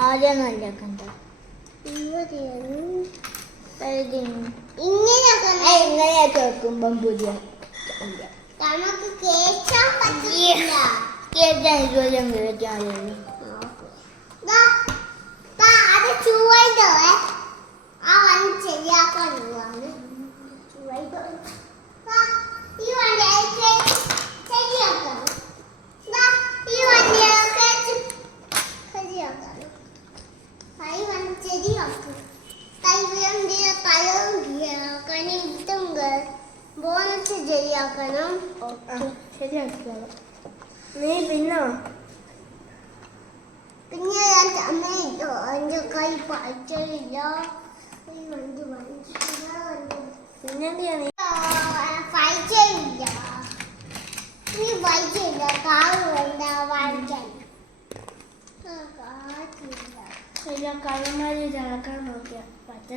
ആദ്യം നല്ല കണ്ടോ ഇങ്ങനെയൊക്കെ വെക്കുമ്പം പുതിയ നമുക്ക് കേൾക്കാൻ പറ്റില്ല കേൾക്കാൻ ഇതുപോലെ വിളിക്കാൻ ശരിയാക്കും കൈ വണ്ടിയെ തലവും ശരിയാക്കണം ഇതും ബോണസ് ശരിയാക്കണം ശരിയാക്കിയോളാം നീ പിന്നോ പിന്നെ ഞാൻ അമ്മയിട്ടോ എൻ്റെ കൈ പറ്റില്ല ഈ വണ്ടി വണ്ടിയില്ല വണ്ടി പിന്നെന്തിയാ നീ പൈസയില്ല ഈ ഇതാക്കാൻ കള്ളന്മാര് ചാക്കാൻ നോക്കിയ പറ്റ